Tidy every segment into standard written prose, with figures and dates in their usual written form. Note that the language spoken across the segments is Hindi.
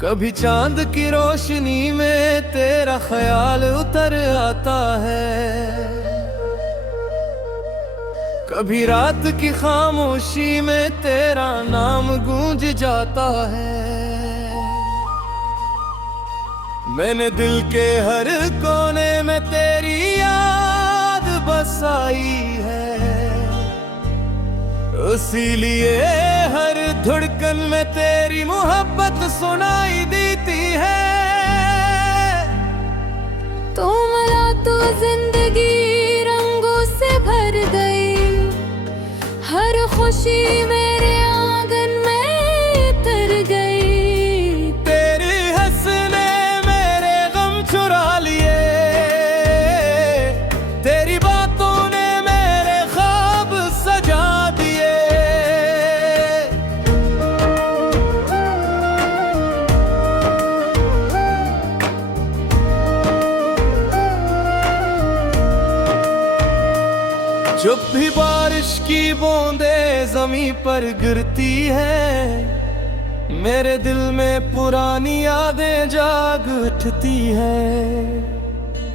कभी चांद की रोशनी में तेरा ख्याल उतर आता है, कभी रात की खामोशी में तेरा नाम गूंज जाता है। मैंने दिल के हर कोने में तेरी याद बसाई है, इसीलिए हर धड़कन में तेरी मोहब्बत सुनाई देती है। तो मला तो जिंदगी रंगों से भर गई, हर खुशी मेरे आंगन में तर गई। तेरे हंसने मेरे गम चुरा लिए, तेरी बातों ने मेरे ख्वाब सजा दिए। जब भी बारिश की बूंदें ज़मीं पर गिरती है, मेरे दिल में पुरानी यादें जाग उठती है।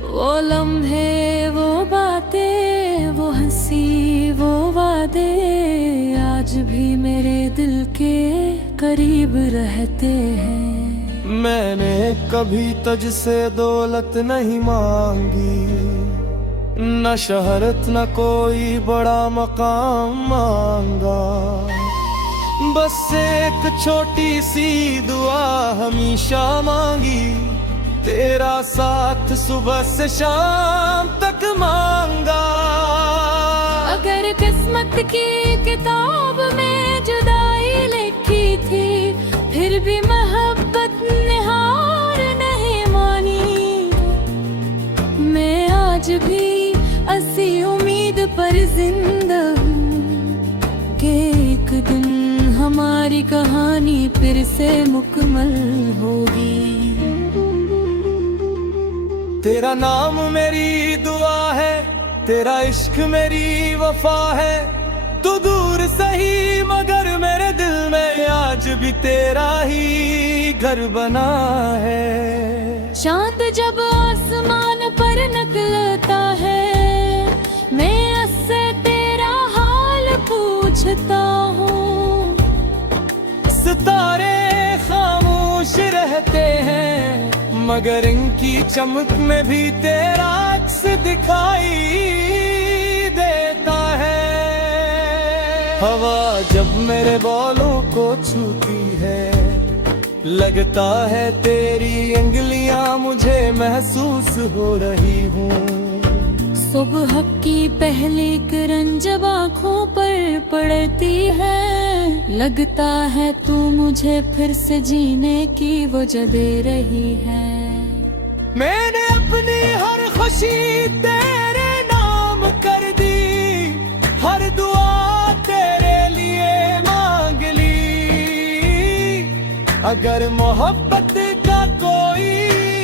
वो लम्हे, वो बातें, वो हंसी, वो वादे आज भी मेरे दिल के करीब रहते हैं। मैंने कभी तुझसे दौलत नहीं मांगी, न शहरत न कोई बड़ा मकाम मांगा, बस एक छोटी सी दुआ हमेशा मांगी, तेरा साथ सुबह से शाम तक मांगा। अगर किस्मत की किताब में जुदाई लिखी थी, फिर भी मोहब्बत ने हार नहीं मानी। मैं आज भी ऐसी उम्मीद पर जिंदा हूँ कि एक दिन हमारी कहानी फिर से मुकम्मल होगी। तेरा नाम मेरी दुआ है, तेरा इश्क मेरी वफा है। तू दूर सही मगर मेरे दिल में आज भी तेरा ही घर बना है। चांद जब आसमान पर निकलता है, मैं उससे तेरा हाल पूछता हूँ। सितारे खामोश रहते हैं, मगर इनकी चमक में भी तेरा अक्स दिखाई देता है। हवा जब मेरे बालों को छूती है, लगता है तेरी उंगलियां मुझे महसूस हो रही हूँ। सुबह की पहली किरण जब आँखों पर पड़ती है, लगता है तू मुझे फिर से जीने की वजह दे रही है। मैंने अपनी हर खुशी तेरे नाम कर दी, हर दुआ तेरे लिए मांग ली। अगर मोहब्बत का कोई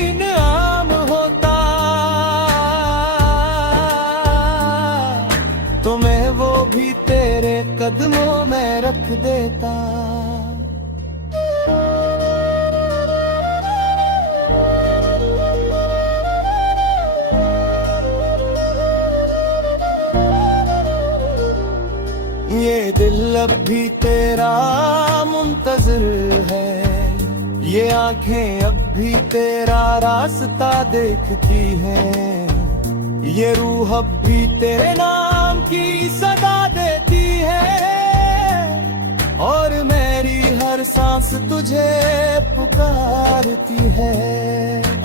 इनाम होता तो मैं वो भी तेरे कदमों में रख देता। ये दिल अब भी तेरा मुंतज़िर है, ये आंखें अब भी तेरा रास्ता देखती हैं, ये रूह अब भी तेरे नाम की सदा देती है, और मेरी हर सांस तुझे पुकारती है।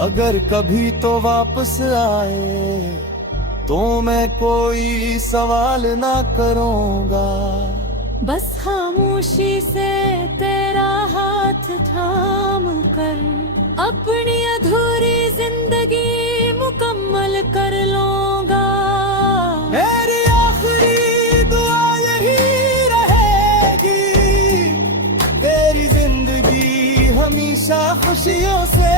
अगर कभी तो वापस आए तो मैं कोई सवाल ना करूँगा, बस खामोशी से तेरा हाथ थाम कर अपनी अधूरी जिंदगी मुकम्मल कर लूँगा। मेरी आखिरी दुआ यही रहेगी, तेरी जिंदगी हमेशा खुशियों से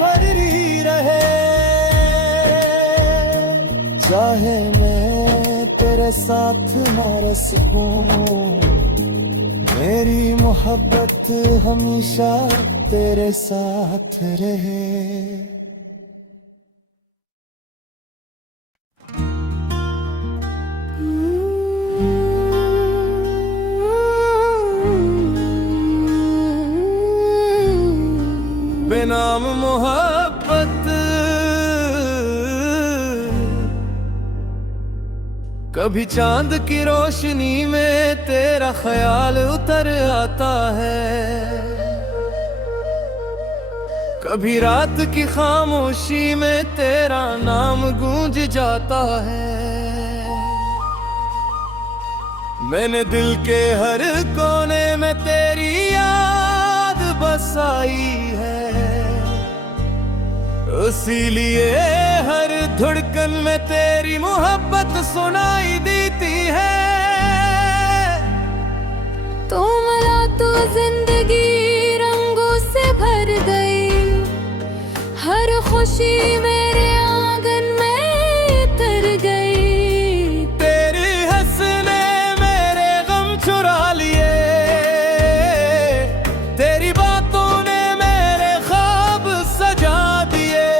भरी रहे। चाहे मैं तेरे साथ न रह सकूं, मेरी मोहब्बत हमेशा तेरे साथ रहे। बेनाम मोहब्बत कभी चांद की रोशनी में तेरा ख्याल उतर आता है, कभी रात की खामोशी में तेरा नाम गूंज जाता है। मैंने दिल के हर कोने में तेरी याद बसाई है, इसीलिए हर धड़कन में तेरी मोहब्बत सुनाई देती है। तो मला तो जिंदगी रंगों से भर गई, हर खुशी मेरे आंगन में तर गई। तेरी हंसने मेरे गम चुरा लिए, तेरी बातों ने मेरे ख्वाब सजा दिए।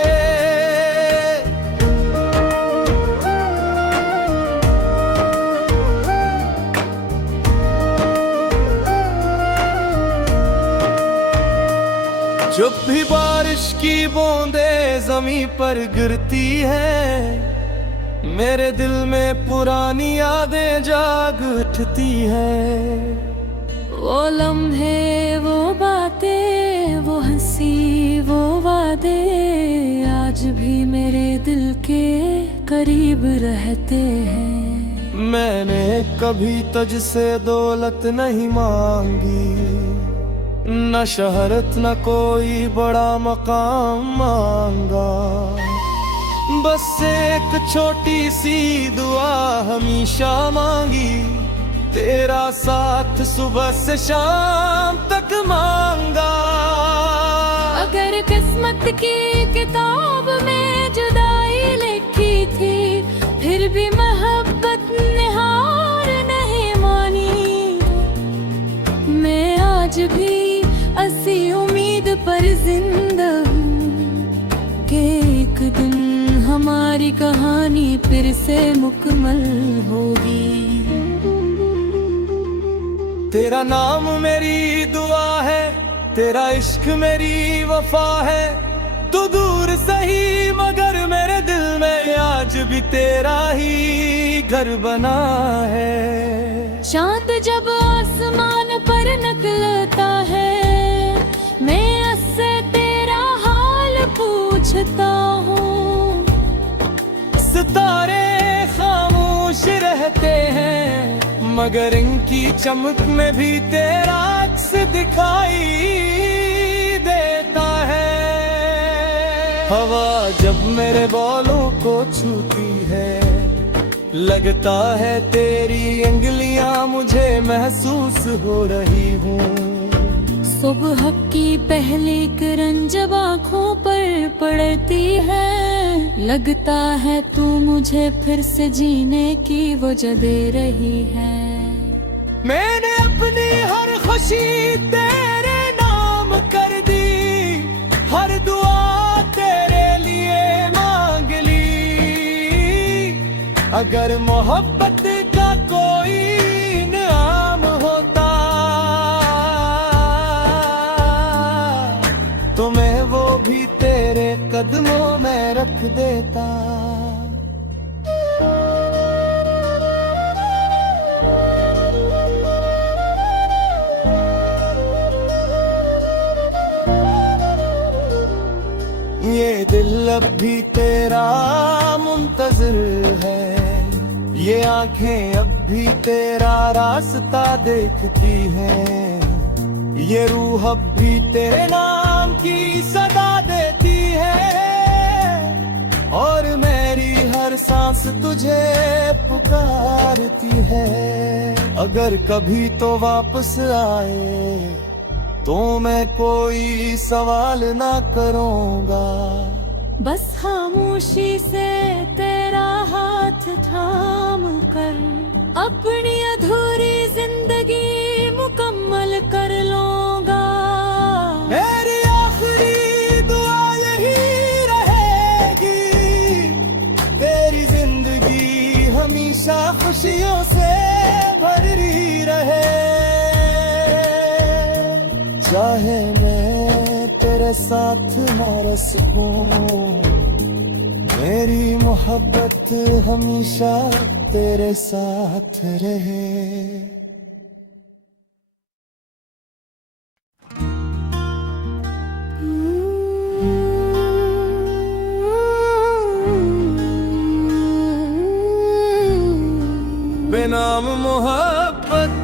जब भी बारिश की बूंदें ज़मीं पर गिरती है, मेरे दिल में पुरानी यादें जाग उठती है। वो लम्हे, वो बातें, वो हंसी, वो वादे आज भी मेरे दिल के करीब रहते हैं। मैंने कभी तुझसे दौलत नहीं मांगी, न शहरत न कोई बड़ा मकाम मांगा, बस एक छोटी सी दुआ हमेशा मांगी, तेरा साथ सुबह से शाम तक मांगा। अगर किस्मत की किताब में जुदाई लिखी थी, फिर भी मोहब्बत ने हार नहीं मानी। मैं आज भी ऐसी उम्मीद पर जिंदा हूँ कि एक दिन हमारी कहानी फिर से मुकम्मल होगी। तेरा नाम मेरी दुआ है, तेरा इश्क मेरी वफा है। तू दूर सही मगर मेरे दिल में आज भी तेरा ही घर बना है। चांद जब आसमान पर निकलता है, मैं उससे तेरा हाल पूछता हूँ। सितारे खामोश रहते हैं, मगर इनकी चमक में भी तेरा अक्स दिखाई देता है। हवा जब मेरे बालों को छूती है, लगता है तेरी उंगलियां मुझे महसूस हो रही हूँ। सुबह की पहली किरण जब आँखों पर पड़ती है, लगता है तू मुझे फिर से जीने की वजह दे रही है। मैंने अपनी हर खुशी तेरे नाम कर दी, हर दुआ तेरे लिए मांग ली। अगर मोहब्बत का कोई इनाम होता तो मैं वो भी तेरे कदमों में रख देता। ये दिल अब भी तेरा मुंतज़िर है, ये आंखें अब भी तेरा रास्ता देखती हैं, ये रूह अब भी तेरे नाम की सदा देती है, और मेरी हर सांस तुझे पुकारती है। अगर कभी तो वापस आए तो मैं कोई सवाल ना करूँगा, बस खामोशी से तेरा हाथ थाम कर अपनी अधूरी जिंदगी मुकम्मल कर लूंगा। मेरी आखिरी दुआ यही रहेगी, तेरी जिंदगी हमेशा खुशियों से भरी रहे। चाहे मैं तेरे साथ ना रह सकूं, मेरी मोहब्बत हमेशा तेरे साथ रहे। बेनाम मोहब्बत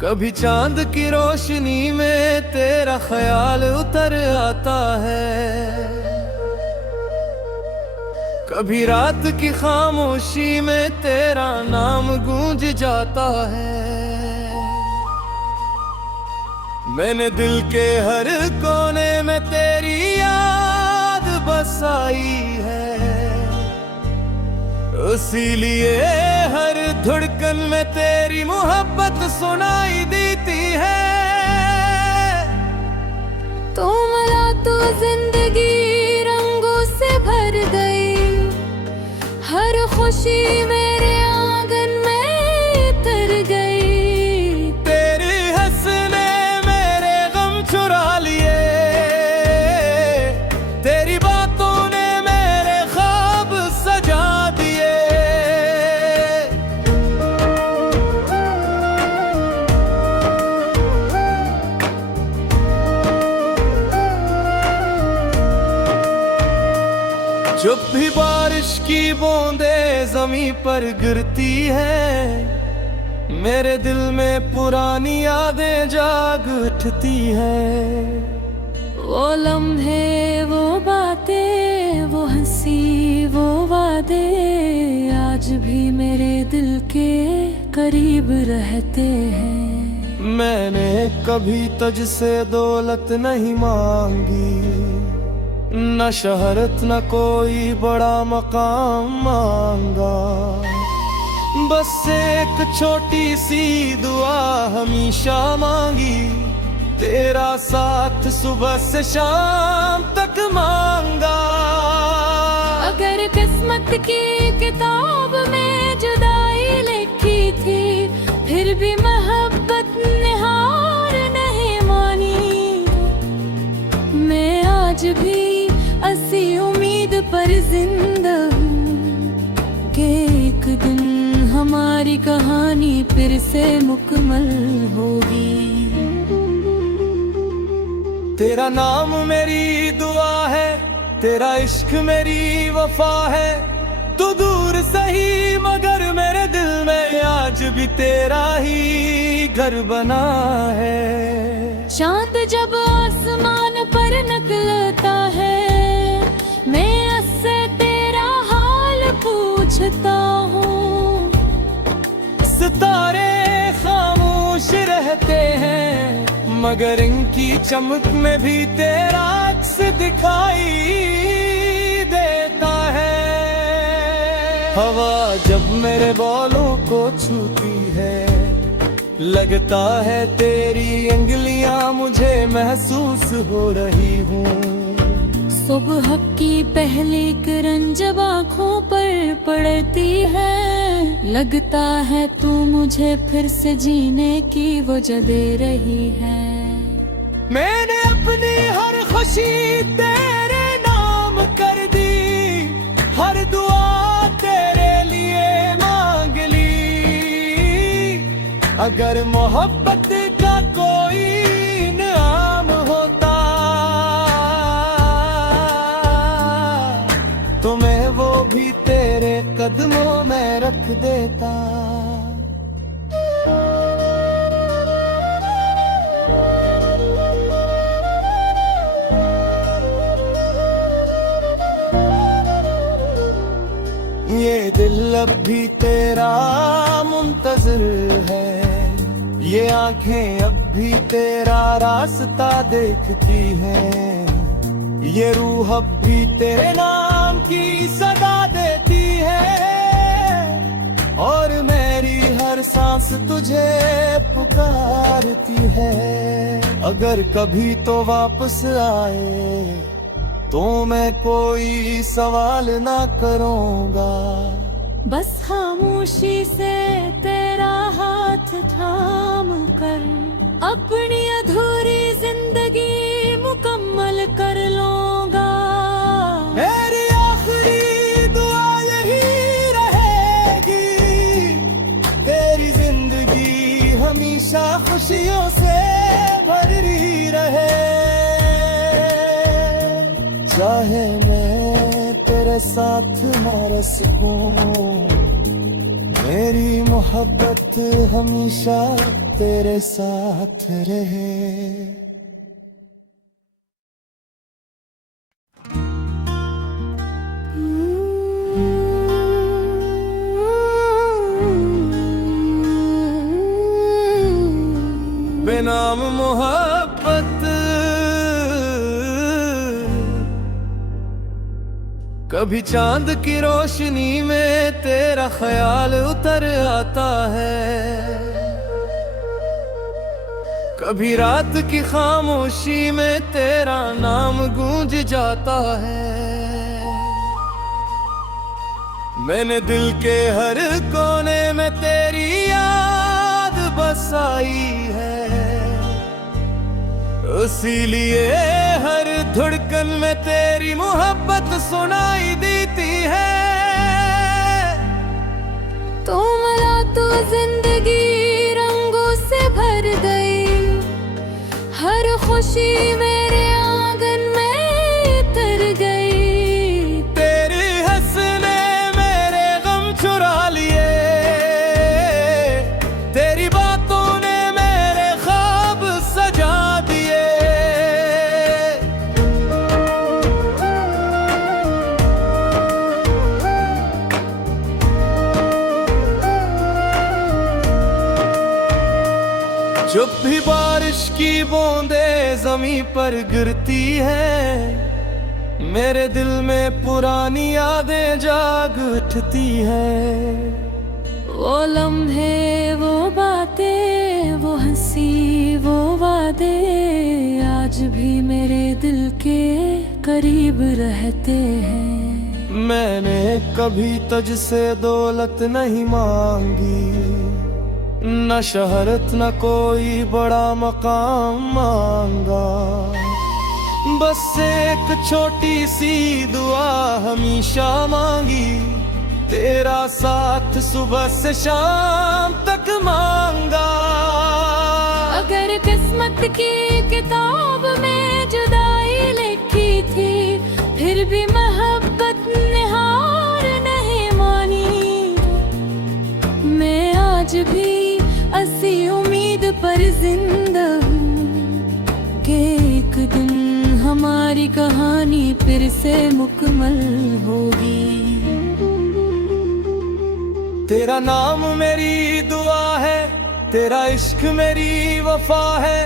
कभी चांद की रोशनी में तेरा ख्याल उतर आता है, कभी रात की खामोशी में तेरा नाम गूंज जाता है। मैंने दिल के हर कोने में तेरी याद बसाई है, इसीलिए हर धड़कन में तेरी मोहब्बत सुनाई देती है। तू मिला तो जिंदगी रंगों से भर गई, हर खुशी मेरे आंगन में तर गई। तेरी हंसने मेरे गम चुरा लिए, तेरी बातों ने मेरे ख्वाब सजा दिए। जब भी बारिश की बूंदें जमीन पर गिरती है, मेरे दिल में पुरानी यादें जाग उठती है। वो लम्हे, वो बातें, वो हंसी, वो वादे आज भी मेरे दिल के करीब रहते हैं। मैंने कभी तुझसे दौलत नहीं मांगी, न शहरत न कोई बड़ा मकाम मांगा, बस एक छोटी सी दुआ हमेशा मांगी, तेरा साथ सुबह से शाम तक मांगा। अगर किस्मत की किताब में जुदाई लिखी थी, फिर भी मोहब्बत ने हार नहीं मानी। मैं आज भी ऐसी उम्मीद पर जिंदा हूँ कि एक दिन हमारी कहानी फिर से मुकम्मल होगी। तेरा नाम मेरी दुआ है, तेरा इश्क मेरी वफा है। तू दूर सही मगर मेरे दिल में आज भी तेरा ही घर बना है। चांद जब आसमान पर निकलता है, मैं उससे तेरा हाल पूछता हूँ। सितारे खामोश रहते हैं, मगर इनकी चमक में भी तेरा अक्स दिखाई देता है। हवा जब मेरे बालों को छूती है, लगता है तेरी उंगलियां मुझे महसूस हो रही हूँ। सुबह की पहली किरण जब आँखों पर पड़ती है, लगता है तू मुझे फिर से जीने की वजह दे रही है। मैंने अपनी हर खुशी तेरे नाम कर दी, हर दुआ तेरे लिए मांग ली। अगर मोहब्बत का कोई इनाम होता तो मैं वो भी तेरे कदमों में रख देता। ये दिल अब भी तेरा मुंतज़िर है, ये आंखें अब भी तेरा रास्ता देखती हैं, ये रूह अब भी तेरे नाम की सदा देती है। और मेरी हर सांस तुझे पुकारती है। अगर कभी तो वापस आए तो मैं कोई सवाल ना करूँगा। बस खामोशी से तेरा हाथ थाम कर अपनी अधूरी जिंदगी मुकम्मल कर लूंगा। मेरी आखिरी दुआ यही रहेगी, तेरी जिंदगी हमेशा खुशियों से भरी रहे। चाहे मैं तेरे साथ न रह सकूं, मेरी मोहब्बत हमेशा तेरे साथ रहे। बेनाम मोहब्बत कभी चांद की रोशनी में तेरा ख्याल उतर आता है, कभी रात की खामोशी में तेरा नाम गूंज जाता है। मैंने दिल के हर कोने में तेरी याद बसाई है, इसीलिए हर धड़कन में तेरी मोहब्बत सुनाई देती है। तो मिला तो जिंदगी रंगों से भर गई, हर खुशी मेरे आंगन में तर गई। तेरी हंसने मेरे गम चुरा लिए, तेरी बातों ने मेरे ख्वाब सजा दिए। जब भी बारिश की बूंदें जमीन पर गिरती है, मेरे दिल में पुरानी यादें जाग उठती है। वो लम्हे, वो बातें, वो हंसी, वो वादे आज भी मेरे दिल के करीब रहते हैं। मैंने कभी तुझसे दौलत नहीं मांगी, न शहरत न कोई बड़ा मकाम मांगा। बस एक छोटी सी दुआ हमेशा मांगी, तेरा साथ सुबह से शाम तक मांगा। अगर किस्मत की किताब में जुदाई लिखी थी, फिर भी मोहब्बत ने हार नहीं मानी। मैं आज भी ऐसी उम्मीद पर जिंदा हूँ कि एक दिन हमारी कहानी फिर से मुकम्मल होगी। तेरा नाम मेरी दुआ है, तेरा इश्क मेरी वफा है।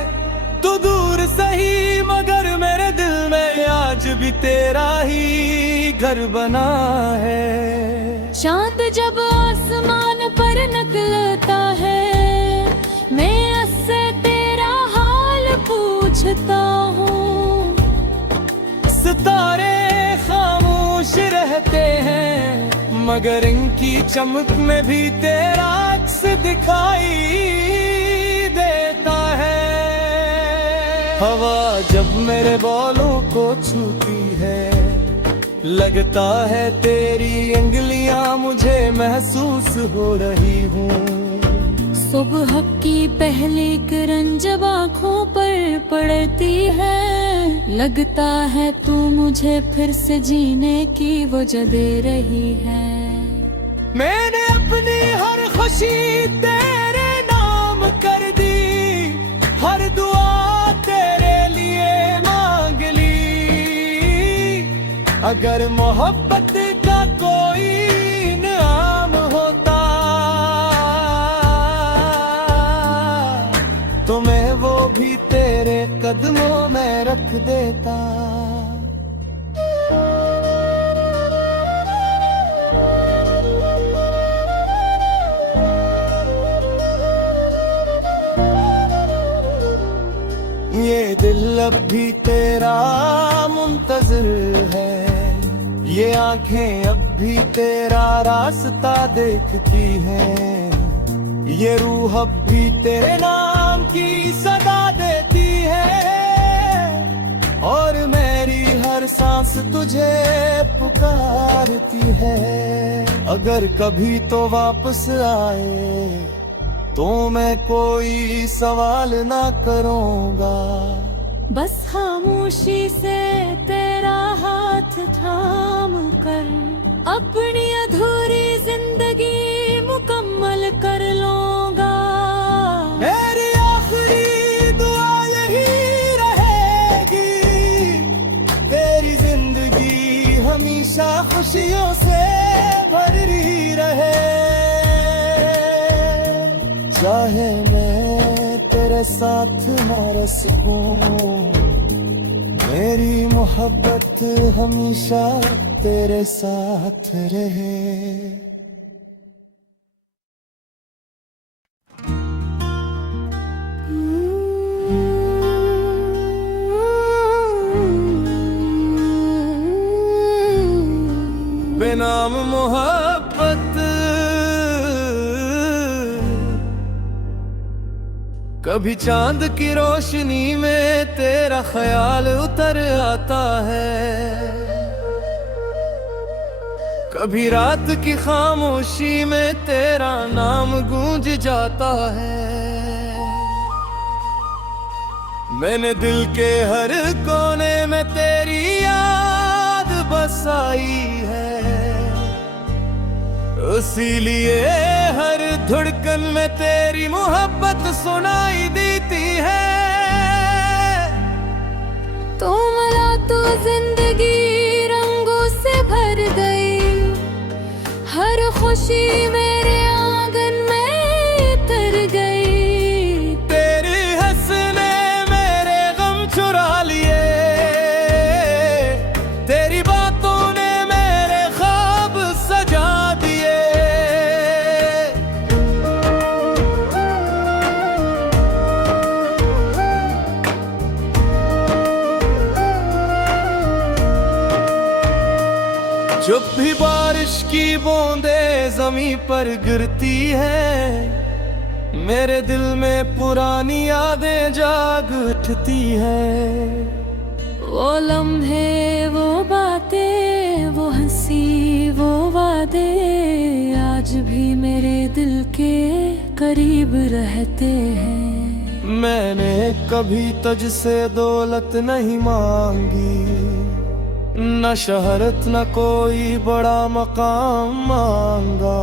तू दूर सही मगर मेरे दिल में आज भी तेरा ही घर बना है। चांद जब आसमान पर निकलता है, मैं उससे तेरा हाल पूछता हूँ। सितारे खामोश रहते हैं, मगर इनकी चमक में भी तेरा अक्स दिखाई देता है। हवा जब मेरे बालों को छूती है, लगता है तेरी उंगलियां मुझे महसूस हो रही हूँ। सुबह की पहली किरण जब आँखों पर पड़ती है, लगता है तू मुझे फिर से जीने की वजह दे रही है। मैंने अपनी हर खुशी तेरे नाम कर दी, हर दुआ तेरे लिए मांग ली। अगर मोहब्बत का कोई इनाम होता तो मैं वो भी तेरे कदमों में रख देता। ये दिल अब भी तेरा मुंतजिर है, ये आंखें अब भी तेरा रास्ता देखती हैं, ये रूह अब भी तेरे नाम की सदा देती है, और मेरी हर सांस तुझे पुकारती है। अगर कभी तो वापस आए तो मैं कोई सवाल ना करूँगा, बस खामोशी से तेरा हाथ थाम कर अपनी अधूरी जिंदगी मुकम्मल कर लूंगा। मेरी आखिरी दुआ यही रहेगी, तेरी जिंदगी हमेशा खुशियों से भरी रहे। चाहे मैं तेरे साथ न रह सकूं, मेरी मोहब्बत हमेशा तेरे साथ रहे। बेनाम मोहब्बत कभी चांद की रोशनी में तेरा ख्याल उतर आता है, कभी रात की खामोशी में तेरा नाम गूंज जाता है। मैंने दिल के हर कोने में तेरी याद बसाई है, इसीलिए हर धड़कन में तेरी मोहब्बत सुनाई देती है। तो मला तो जिंदगी रंगों से भर गई, हर खुशी मेरे आंगन में तर गई। तेरी हंसने मेरे गम चुरा लिए, तेरी बातों ने मेरे ख्वाब सजा दिए। जब भी बारिश की बूंदें जमीन पर गिरती है, मेरे दिल में पुरानी यादें जाग उठती है। वो लम्हे, वो बातें, वो हंसी, वो वादे आज भी मेरे दिल के करीब रहते हैं। मैंने कभी तुझसे दौलत नहीं मांगी, न शहरत न कोई बड़ा मकाम मांगा,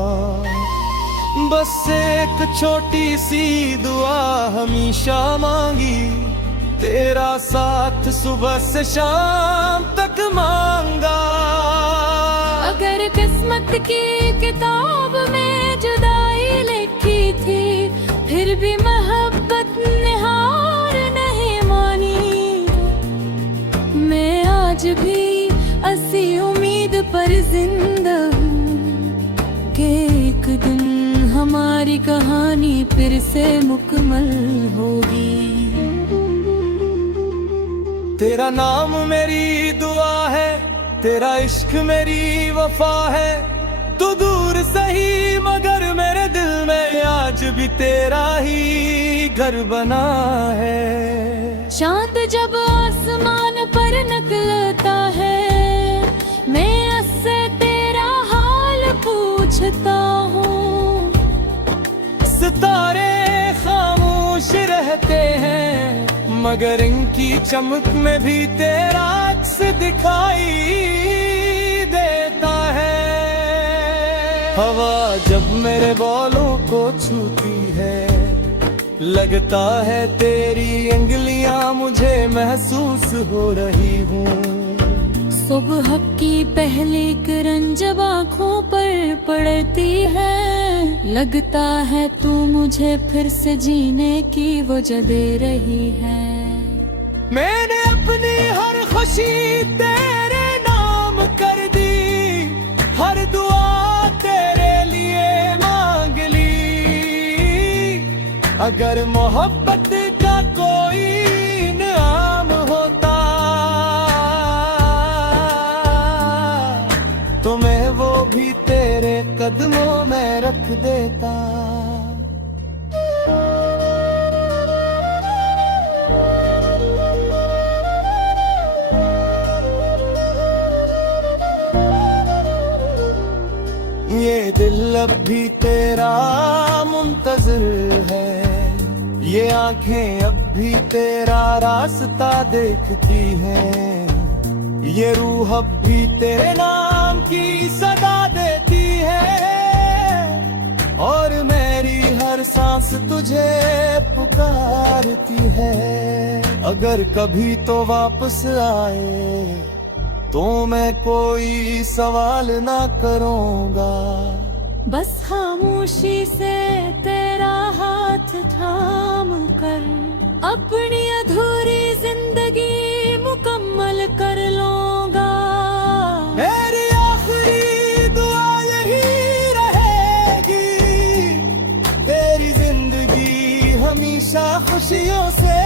बस एक छोटी सी दुआ हमेशा मांगी, तेरा साथ सुबह से शाम तक मांगा। अगर किस्मत की किताब में जुदाई लिखी थी, फिर भी मोहब्बत ने हार नहीं मानी। मैं आज भी ऐसी उम्मीद पर जिंदा हूँ कि एक दिन हमारी कहानी फिर से मुकम्मल होगी। तेरा नाम मेरी दुआ है, तेरा इश्क मेरी वफा है, तू दूर सही मगर मेरे दिल में आज भी तेरा ही घर बना है। चांद जब आसमान पर निकलता है, मैं उससे तेरा हाल पूछता हूँ। सितारे खामोश रहते हैं, मगर इनकी चमक में भी तेरा अक्स दिखाई देता है। हवा जब मेरे बालों को छूती है, लगता है तेरी उंगलियां मुझे महसूस हो रही हूँ। सुबह की पहली किरण जब आँखों पर पड़ती है, लगता है तू मुझे फिर से जीने की वजह दे रही है। मैंने अपनी हर खुशी तेरे नाम कर दी, हर दुआ तेरे लिए मांग ली, अगर मोहब्बत का कोई इनाम होता तो मैं वो भी तेरे कदमों में रख देता। ये दिल अब भी तेरा मुंतज़िर है, ये आंखें अब भी तेरा रास्ता देखती हैं, ये रूह अब भी तेरे नाम की सदा देती है, और मेरी हर सांस तुझे पुकारती है। अगर कभी तो वापस आए तो मैं कोई सवाल ना करूँगा, बस खामोशी से तेरा हाथ थाम कर अपनी अधूरी जिंदगी मुकम्मल कर लूँगा। मेरी आखिरी दुआ यही रहेगी, तेरी जिंदगी हमेशा खुशियों से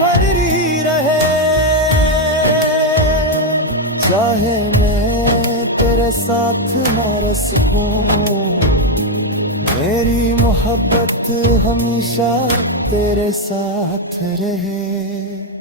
भरी रहे। चाहे मैं तेरे साथ न रह सकूं, मेरी मोहब्बत हमेशा तेरे साथ रहे।